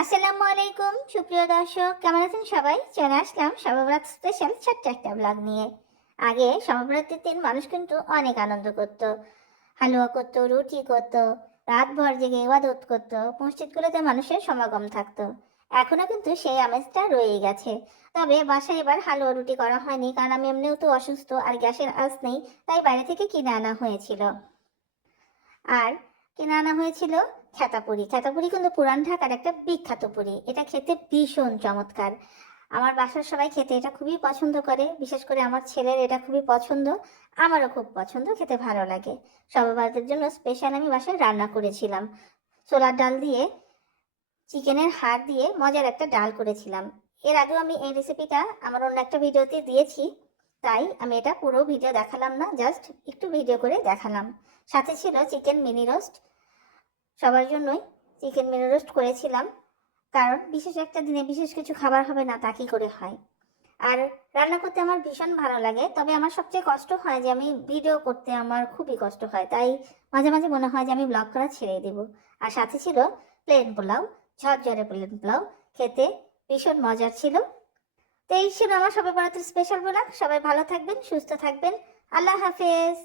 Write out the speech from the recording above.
আসসালামু আলাইকুম, সুপ্রিয় দর্শক। কেমন আছেন সবাই? চলে আসলাম সর্বরাত স্পেশাল ছোট্ট একটা ব্লগ নিয়ে। আগে সর্বরাত্রির দিন মানুষ কিন্তু অনেক আনন্দ করত। হালুয়া করতো, রুটি করতো রাত ভর জেগে ইবাদত করতো, মসজিদগুলোতে মানুষের সমাগম থাকতো। এখনও কিন্তু সেই আমেজটা রয়ে গেছে। তবে বাসায় এবার হালুয়া রুটি করা হয়নি, কারণ আমি এমনিও তো অসুস্থ আর গ্যাসের আঁচ নেই, তাই বাইরে থেকে কিনে আনা হয়েছিল। আর কিনে আনা হয়েছিল খেতাপুরি খেতাপুরি কিন্তু পুরান ঢাকার একটা বিখ্যাত পুরি। এটা খেতে ভীষণ চমৎকার। আমার বাসার সবাই খেতে এটা খুবই পছন্দ করে। বিশেষ করে আমার ছেলের এটা খুবই পছন্দ। আমারও খুব পছন্দ, খেতে ভালো লাগে। সবাইবারদের জন্য স্পেশাল আমি বাসায় রান্না করেছিলাম। ছোলার ডাল দিয়ে, চিকেনের হাড় দিয়ে মজার একটা ডাল করেছিলাম। এর আগেও আমি এই রেসিপিটা আমার অন্য একটা ভিডিওতে দিয়েছি। তাই আমি এটা পুরো ভিডিও দেখালাম না জাস্ট একটু ভিডিও করে দেখালাম। সাথে ছিল চিকেন মিনি রোস্ট সবার জন্যই চিকেন মিনি রোস্ট করেছিলাম। কারণ বিশেষ একটা দিনে বিশেষ কিছু খাবার হবে না, তা কি করে হয়? আর রান্না করতে আমার ভীষণ ভালো লাগে, তবে আমার সবচেয়ে কষ্ট হয় যে আমি ভিডিও করতে আমার খুবই কষ্ট হয়, তাই মাঝে মাঝে মনে হয় যে আমি ব্লগ করা ছেড়ে দেব। আর সাথে ছিল প্লেন পোলাও, ঝরঝরে প্লেন পোলাও, খেতে ভীষণ মজার ছিল। তো এই ছিল আমার সবাই বরাতের স্পেশাল ব্লগ সবাই ভালো থাকবেন, সুস্থ থাকবেন, আল্লাহ হাফেজ।